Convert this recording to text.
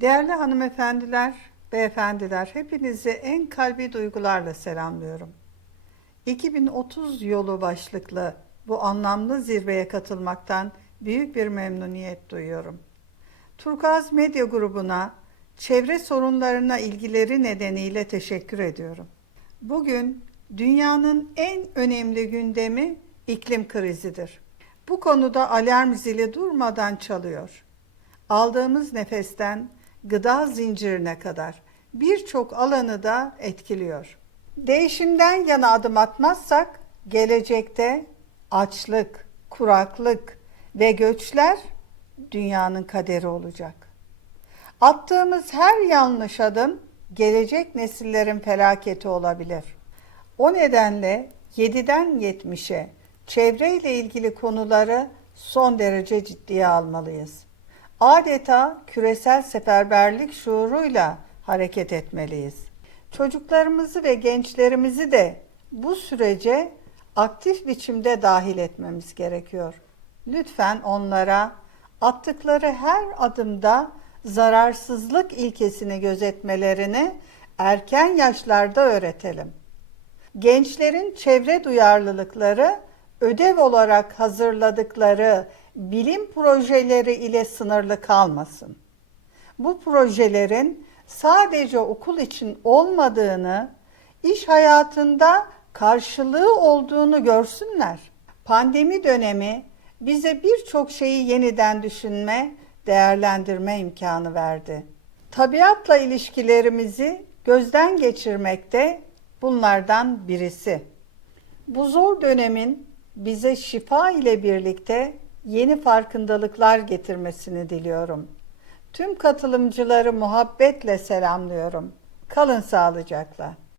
Değerli hanımefendiler, beyefendiler, hepinizi en kalbi duygularla selamlıyorum. 2030 yolu başlıklı bu anlamlı zirveye katılmaktan büyük bir memnuniyet duyuyorum. Turkuaz Medya Grubu'na çevre sorunlarına ilgileri nedeniyle teşekkür ediyorum. Bugün dünyanın en önemli gündemi iklim krizidir. Bu konuda alarm zili durmadan çalıyor. Aldığımız nefesten gıda zincirine kadar birçok alanı da etkiliyor. Değişimden yana adım atmazsak gelecekte açlık, kuraklık ve göçler dünyanın kaderi olacak. Attığımız her yanlış adım gelecek nesillerin felaketi olabilir. O nedenle 7'den 70'e çevreyle ilgili konuları son derece ciddiye almalıyız. Adeta küresel seferberlik şuuruyla hareket etmeliyiz. Çocuklarımızı ve gençlerimizi de bu sürece aktif biçimde dahil etmemiz gerekiyor. Lütfen onlara attıkları her adımda zararsızlık ilkesini gözetmelerini erken yaşlarda öğretelim. Gençlerin çevre duyarlılıkları ödev olarak hazırladıkları bilim projeleri ile sınırlı kalmasın. Bu projelerin sadece okul için olmadığını, iş hayatında karşılığı olduğunu görsünler. Pandemi dönemi bize birçok şeyi yeniden düşünme, değerlendirme imkanı verdi. Tabiatla ilişkilerimizi gözden geçirmekte bunlardan birisi. Bu zor dönemin bize şifa ile birlikte yeni farkındalıklar getirmesini diliyorum. Tüm katılımcıları muhabbetle selamlıyorum. Kalın sağlıcakla.